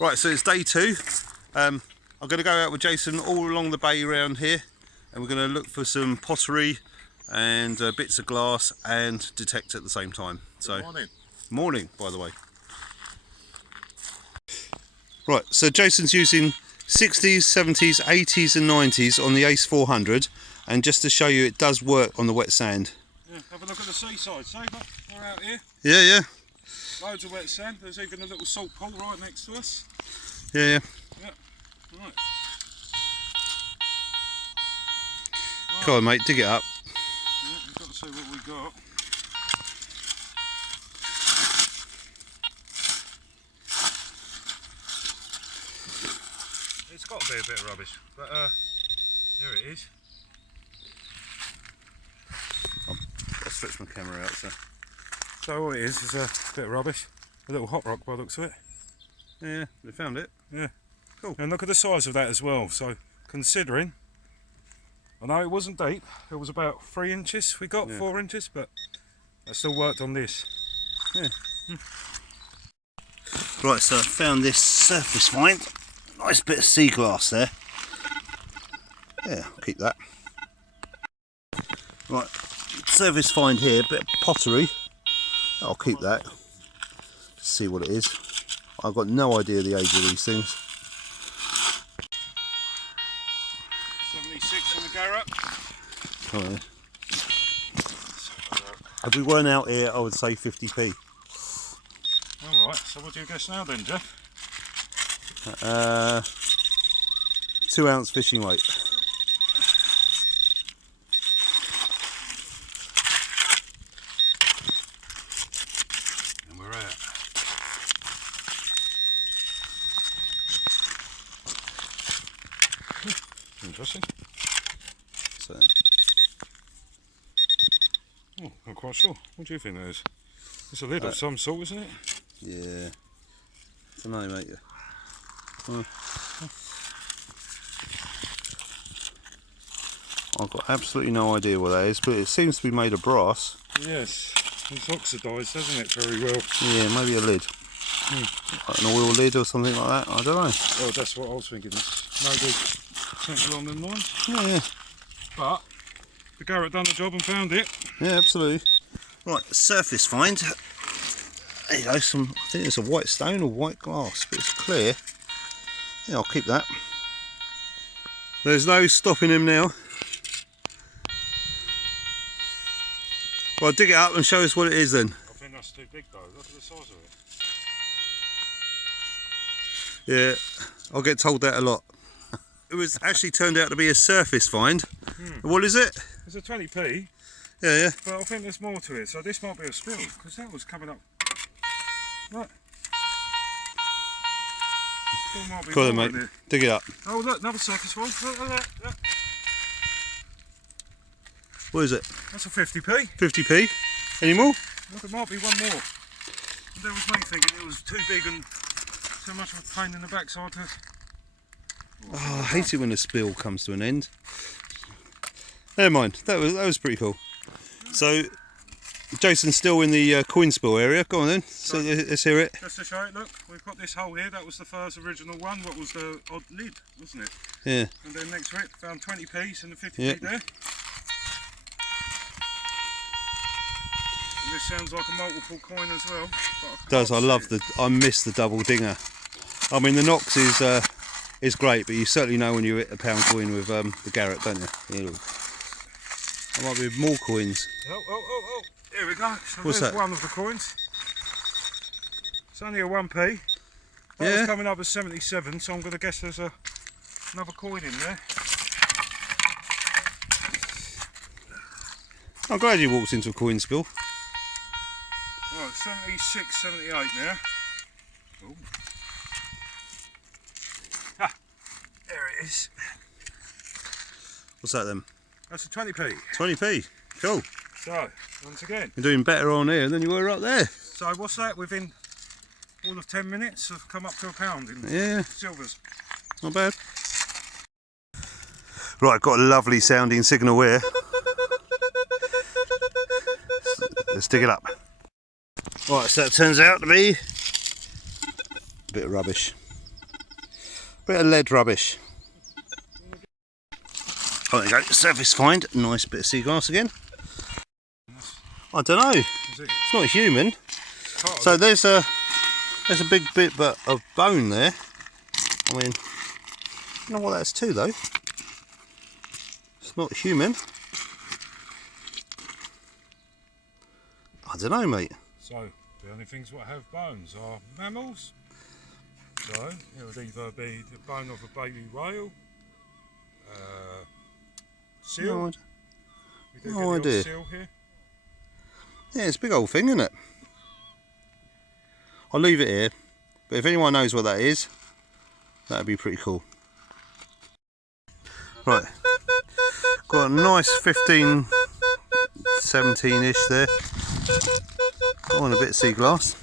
Right, so it's day 2. I'm going to go out with Jason all along the bay around here, and we're going to look for some pottery and bits of glass and detect at the same time. So, morning, by the way. Right, so Jason's using 60s, 70s, 80s and 90s on the Ace 400, and just to show you it does work on the wet sand. Yeah, have a look at the seaside. See, look, we're out here. Yeah, yeah. Loads of wet sand. There's even a little salt pool right next to us. Yeah, yeah. Yeah, right. Come on, mate, dig it up. Yeah, we've got to see what we got. It's got to be a bit of rubbish, but here it is. I'll stretch my camera out, So all it is a bit of rubbish. A little hot rock by the looks of it. Yeah, we found it. Yeah. Cool. And look at the size of that as well. So considering, I know it wasn't deep, it was about 3 inches we got, 4 inches, but I still worked on this. Yeah. Right, so I found this surface find. Nice bit of sea glass there. Yeah, I'll keep that. Right, surface find here, bit of pottery. I'll keep that. See what it is. I've got no idea the age of these things. 76 in the garret. Oh, yeah. If we weren't out here, I would say 50p. Alright, so what do you guess now then, Geoff? 2 ounce fishing weight. And we're out. Interesting. So, Oh, not quite sure. What do you think that is? It's a lid of some sort, isn't it? yeah. I don't know, mate. I've got absolutely no idea what that is, but it seems to be made of brass. Yes, it's oxidised, hasn't it, very well? Yeah, maybe a lid. Like an oil lid or something like that, I don't know. Well, that's what I was thinking. Maybe something along them lines. Yeah, yeah. But the garret done the job and found it. Yeah, absolutely. Right, surface find. There you go, I think it's a white stone or white glass, but it's clear. Yeah, I'll keep that. There's no stopping him now. Well, dig it up and show us what it is then. I think that's too big though, look at the size of it. Yeah, I'll get told that a lot. It was actually turned out to be a surface find. What is it? It's a 20p, Yeah, yeah. but I think there's more to it, so this might be a spill, because that was coming up. Right. Still might be Go on, more mate. in it. Dig it up. Oh look, another surface one. Look. What is it? That's a 50p. 50p? Any more? Look, there might be one more. And there was me thinking it was too big and too much of a pain in the backside to... Oh, I hate it when a spill comes to an end. Never mind, that was pretty cool. So, Jason's still in the coin spill area. Go on then, so let's hear it. Just to show it, look, we've got this hole here. That was the first original one. What was the odd lid, wasn't it? Yeah. And then next to it, found 20p's and the 50p Yep. there. And this sounds like a multiple coin as well. Does, I miss the double dinger. I mean, the Knox is great, but you certainly know when you hit a pound coin with the Garrett, don't you? Yeah, there might be more coins. Oh, here we go. So What's there's that? one of the coins. It's only a 1p. That Yeah. was coming up as 77, so I'm going to guess there's another coin in there. I'm glad you walked into a coin spill. Right, 76, 78 now. Ooh. Ah, there it is. What's that then? That's a 20p. 20p. Cool. So, once again. You're doing better on here than you were up there. So what's that? Within all of 10 minutes I've come up to £1 in silvers. Not bad. Right, got a lovely sounding signal here. Let's dig it up. Right, so that turns out to be a bit of rubbish. Bit of lead rubbish. Oh, there you go, surface find. Nice bit of sea glass again. I don't know. It's not human. So there's a big bit of bone there. I mean, I don't know what that's to though. It's not human. I don't know, mate. So the only things what have bones are mammals. So it would either be the bone of a baby whale, seal. No idea. Seal here. Yeah, it's a big old thing, isn't it? I'll leave it here, but if anyone knows what that is, that'd be pretty cool. Right, got a nice 15, 17-ish there. Oh, and a bit of sea glass.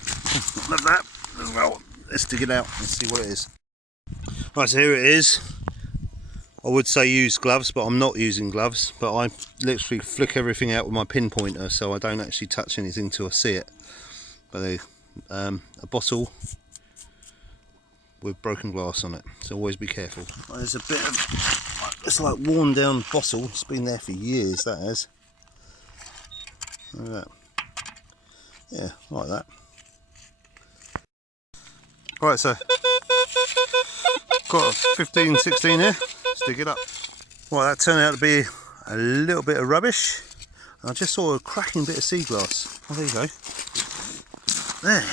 Like that as well. Let's dig it out and see what it is. Right, so here it is. I would say use gloves, but I'm not using gloves, but I literally flick everything out with my pinpointer, so I don't actually touch anything till I see it. But a bottle with broken glass on it, so always be careful. There's a bit of, it's like worn down bottle. It's been there for years, that has. Look at that. Yeah, like that. Right, so got a 15, 16 here. Let's dig it up. Well, that turned out to be a little bit of rubbish. I just saw a cracking bit of sea glass. Oh, there you go. There.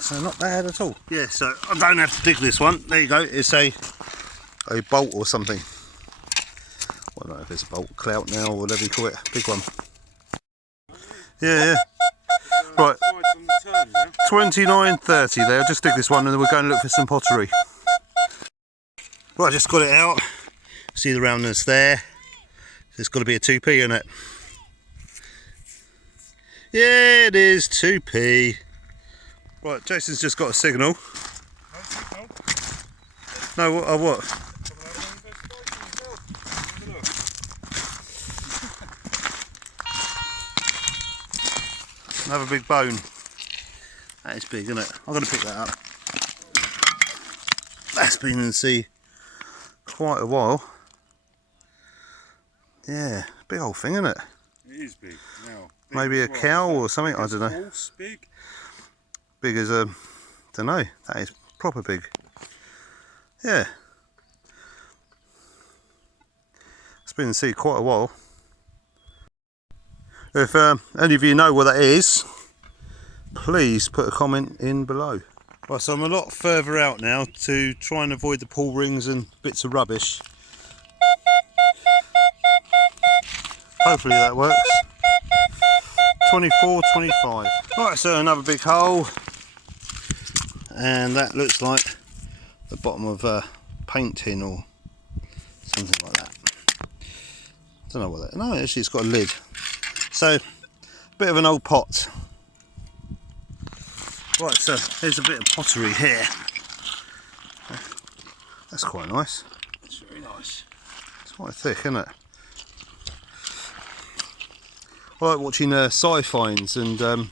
So not bad at all. Yeah, so I don't have to dig this one. There you go. It's a bolt or something. I don't know if it's a bolt, clout now, or whatever you call it. Big one. Yeah. Right. 29.30 there. I'll just dig this one and then we're going to look for some pottery. Right, I just got it out. See the roundness there. It's got to be a 2p in it. Yeah, it is 2p. Right, Jason's just got a signal. No, what? Another big bone. That is big, isn't it? I'm going to pick that up. That's been in the sea quite a while. Yeah, big old thing, isn't it? It is big. Now, big maybe a cow or something, I don't know. Horse, big. Big as a, don't know, that is proper big. Yeah. It's been in the sea quite a while. If any of you know what that is, please put a comment in below. Right, so I'm a lot further out now to try and avoid the pull rings and bits of rubbish. Hopefully that works. 24, 25. Right, so another big hole. And that looks like the bottom of a paint tin or something like that. Don't know what that, no, actually it's got a lid. So, bit of an old pot. Right, so here's a bit of pottery here. That's quite nice. It's very nice. It's quite thick, isn't it? I like watching sci-fines and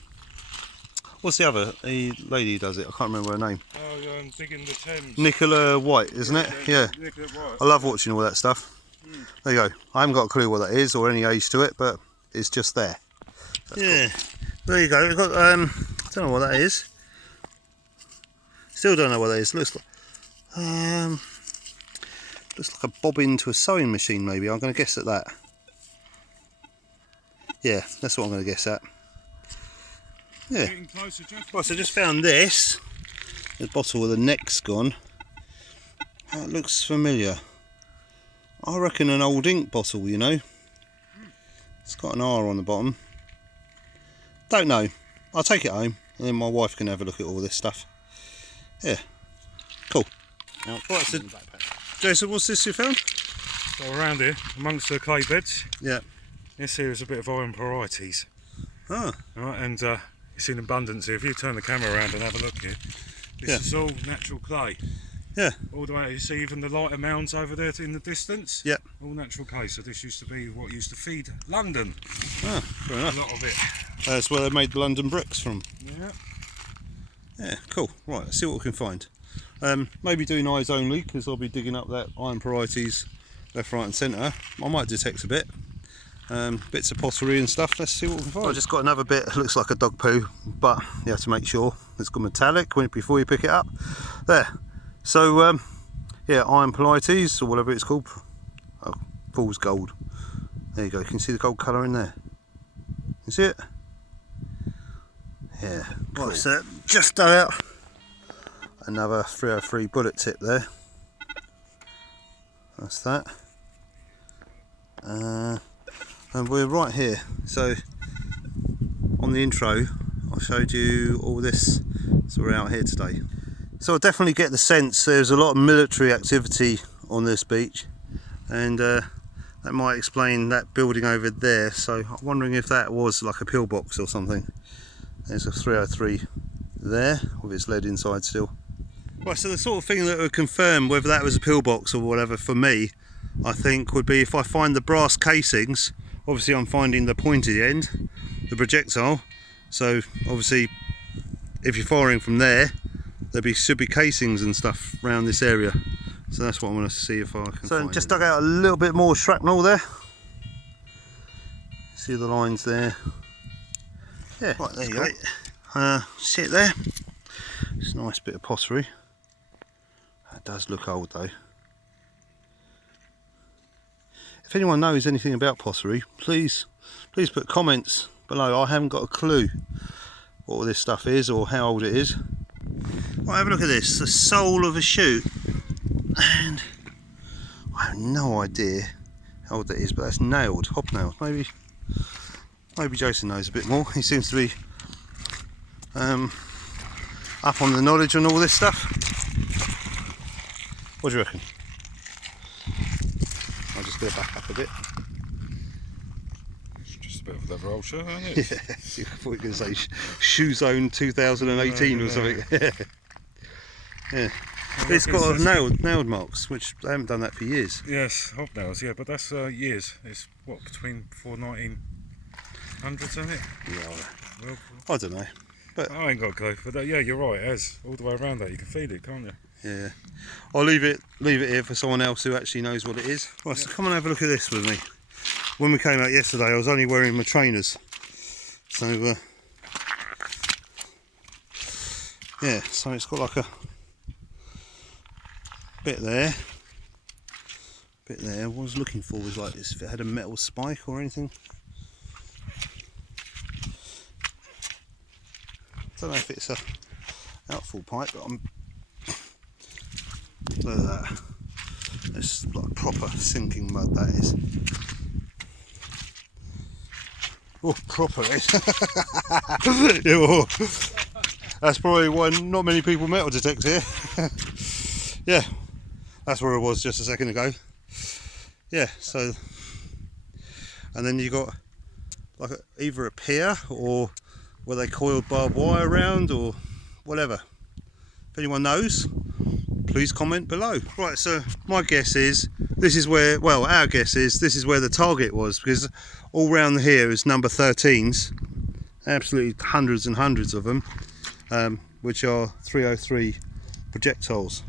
what's the other? The lady who does it, I can't remember her name. Oh, Digging the Thames. Nicola White, isn't it? Yeah. Nicola White. I love watching all that stuff. There you go. I haven't got a clue what that is or any age to it, but it's just there. That's yeah. Cool. There you go. We've got I don't know what that is. Still don't know what that is. Looks like a bobbin to a sewing machine maybe. I'm going to guess at that. Yeah, that's what I'm going to guess at. Yeah. Getting closer, Geoff. Right, so I just found this. The bottle with the neck's gone. That looks familiar. I reckon an old ink bottle, you know. It's got an R on the bottom. Don't know. I'll take it home and then my wife can have a look at all this stuff. Yeah. Cool. Right, so Jason, what's this you found? So around here, amongst the clay beds. Yeah. This here is a bit of iron varieties. Ah. Right, and it's in abundance here. If you turn the camera around and have a look here, this is all natural clay. Yeah. All the way, you see even the lighter mounds over there in the distance? Yeah. All natural clay. So this used to be what used to feed London. Ah, fair enough. A lot of it. That's where they made the London bricks from. Yeah. Yeah, cool. Right, let's see what we can find. Maybe doing eyes only, because I'll be digging up that iron parietes left, right and centre. I might detect a bit. Bits of pottery and stuff. Let's see what we can find. I just got another bit that looks like a dog poo, but you have to make sure it's got metallic before you pick it up. There. So yeah, iron parietes or whatever it's called. Oh, fool's gold. There you go. You can see the gold colour in there. You see it? Yeah. Cool. Right, so just dug out another 303 bullet tip there. That's that. And we're right here. So on the intro I showed you all this, so we're out here today. So I definitely get the sense there's a lot of military activity on this beach, and that might explain that building over there. So I'm wondering if that was like a pillbox or something. There's a 303 there with its lead inside still. Right, so the sort of thing that would confirm whether that was a pillbox or whatever for me, I think, would be if I find the brass casings. Obviously I'm finding the pointy end, the projectile, so obviously if you're firing from there, should be casings and stuff around this area. So that's what I want to see if I can find. So just dug out a little bit more shrapnel there. See the lines there. Yeah, right, there you go. See it there? It's a nice bit of pottery. That does look old though. If anyone knows anything about pottery, please put comments below. I haven't got a clue what all this stuff is or how old it is. Right, have a look at this, the sole of a shoe, and I have no idea how old that is, but that's nailed, hobnailed. Maybe Jason knows a bit more. He seems to be up on the knowledge on all this stuff. What do you reckon? I'll just go back up a bit. It's just a bit of leather old shirt, isn't it? Yeah, I thought you were going to say Shoe Zone 2018 or something. Yeah. It's got nailed marks, which they haven't done that for years. Yes, hobnails, yeah, but that's years. It's what, between 1900s, isn't it? Yeah, well, I don't know. But I ain't got a clue, but yeah, you're right, it has. All the way around that, you can feel it, can't you? yeah, I'll leave it here for someone else who actually knows what it is. Right, so come and have a look at this with me. When we came out yesterday, I was only wearing my trainers, so yeah, so it's got like a bit there. What I was looking for was like this, if it had a metal spike or anything. I don't know if it's a outfall pipe, but look at that. It's like proper sinking mud, that is. Oh, proper is. Yeah, that's probably why not many people metal detect here. Yeah, that's where it was just a second ago. Yeah, so, and then you got like either a pier or where they coiled barbed wire around or whatever. If anyone knows, please comment below. Right, so my guess is this is where, well, our guess is this is where the target was, because all round here is number 13s, absolutely hundreds and hundreds of them, which are 303 projectiles,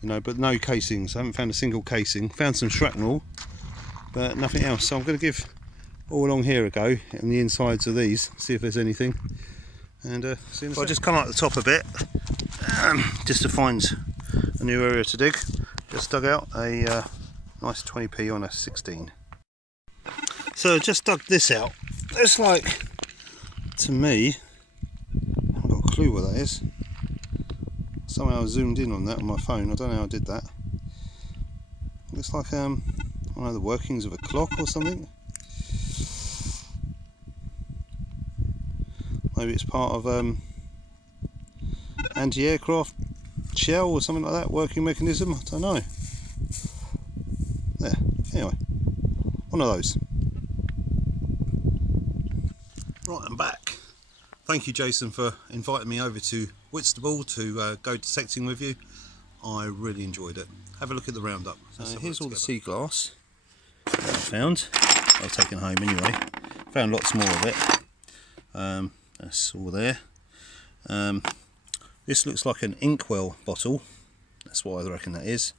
you know, but no casings. I haven't found a single casing. Found some shrapnel, but nothing else. So I'm going to give all along here a go on the insides of these, see if there's anything, and see in a sec. I'll just come up the top a bit, just to find a new area to dig. Just dug out a nice 20p on a 16. So just dug this out. It's like, to me, I haven't got a clue what that is. Somehow I zoomed in on that on my phone. I don't know how I did that. Looks like I don't know, the workings of a clock or something. Maybe it's part of anti-aircraft shell or something like that, working mechanism, I don't know. There, anyway, one of those. Right, I'm back. Thank you, Jason, for inviting me over to Whitstable to go detecting with you. I really enjoyed it. Have a look at the roundup. So here's all the sea glass that I found. I've taken home anyway. Found lots more of it. That's all there. This looks like an inkwell bottle. That's what I reckon that is.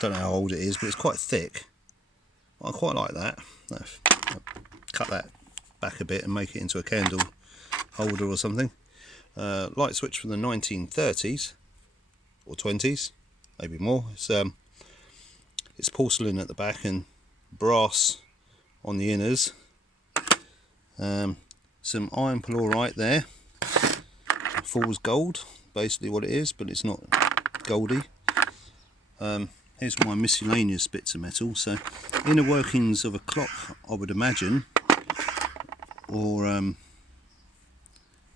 Don't know how old it is, but it's quite thick. I quite like that. I'll cut that back a bit and make it into a candle holder or something. Light switch from the 1930s or 20s, maybe more. It's porcelain at the back and brass on the inners. Some iron chlorite there. Fool's gold, basically what it is, but it's not goldy. Here's my miscellaneous bits of metal. So inner workings of a clock, I would imagine, or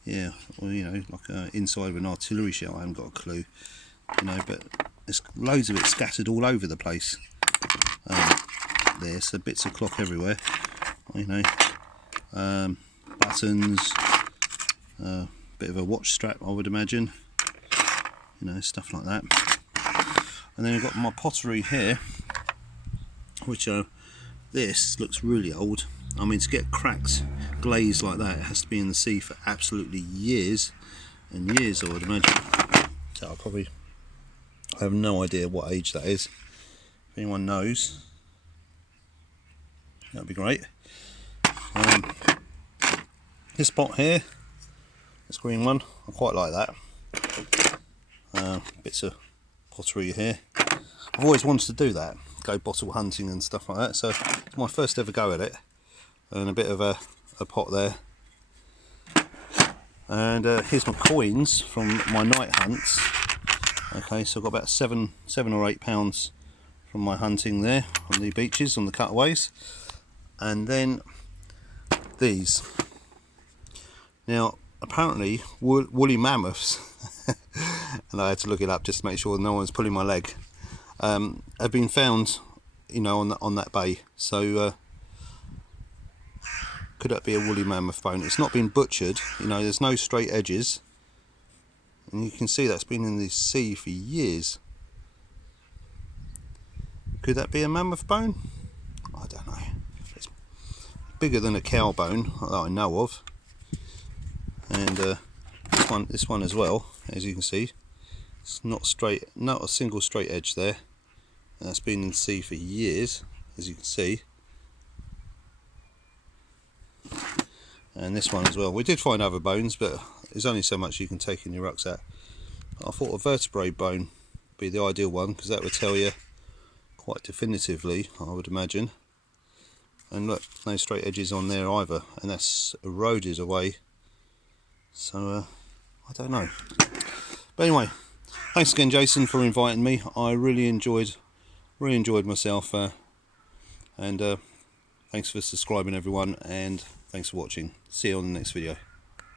yeah, or you know, like inside of an artillery shell. I haven't got a clue, you know, but there's loads of it scattered all over the place. There, so bits of clock everywhere, you know, buttons, bit of a watch strap, I would imagine, you know, stuff like that. And then I've got my pottery here, which this looks really old. I mean, to get cracked glaze like that, it has to be in the sea for absolutely years and years, I would imagine. So I have no idea what age that is. If anyone knows, that'd be great. This pot here, this green one, I quite like that. Bits of pottery here. I've always wanted to do that, go bottle hunting and stuff like that, so it's my first ever go at it. And a bit of a pot there. And here's my coins from my night hunts. Okay, so I've got about seven or 8 pounds from my hunting there on the beaches, on the cutaways. And then these. Now, apparently, woolly mammoths, and I had to look it up just to make sure no one's pulling my leg, have been found, you know, on that bay. So could that be a woolly mammoth bone? It's not been butchered, you know, there's no straight edges, and you can see that's been in the sea for years. Could that be a mammoth bone? I don't know. It's bigger than a cow bone that I know of. And this one as well, as you can see, it's not straight, not a single straight edge there, and that's been in the sea for years, as you can see. And this one as well. We did find other bones, but there's only so much you can take in your rucksack. I thought a vertebrae bone would be the ideal one, because that would tell you quite definitively, I would imagine. And look, no straight edges on there either, and that's eroded away. So I don't know. But anyway, thanks again, Jason, for inviting me. I really enjoyed myself, and thanks for subscribing, everyone, and thanks for watching. See you on the next video.